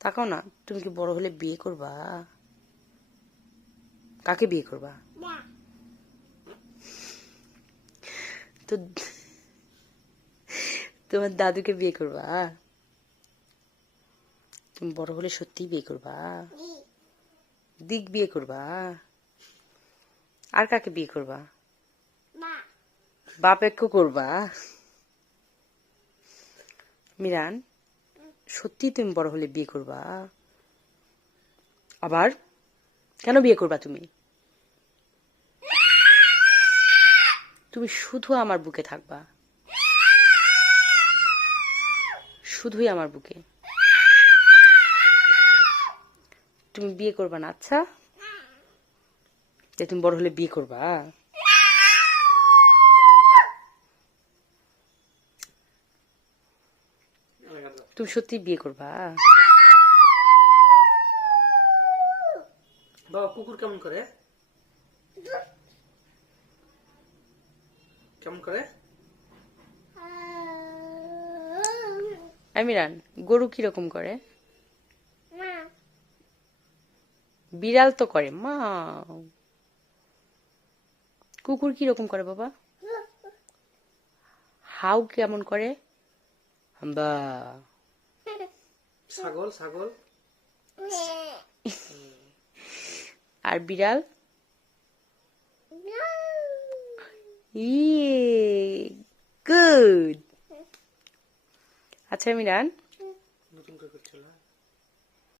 তাকাও না, তুমি কি বড় হলে বিয়ে করবা? কাকে বিয়ে করবা? তো তোমার দাদুকে বিয়ে করবা? তুমি বড় হলে সত্যি বিয়ে করবা? দিক বিয়ে করবা? আর কাকে বিয়ে করবা? বাপেকও করবা? মিরান, সত্যি তুমি বড় হলে বিয়ে করবা? আবার কেন বিয়ে করবা তুমি? তুমি শুধু আমার বুকে থাকবা, শুধুই আমার বুকে। তুমি বিয়ে করবা না? আচ্ছা, যে তুমি বড় হলে বিয়ে করবা? তুমি সত্যি বিয়ে করবা? বাবা কুকুর কেমন করে? কেমন করে? মিরান, গরু কিরকম করে? বিড়াল তো করে মা। কুকুর কিরকম করে বাবা? হাউ কেমন করে? হাম্বা। ছাগল ছাগল। আর বিড়াল? ইয়ে, গুড। আচ্ছা মিরান, নতুন করে করছিল।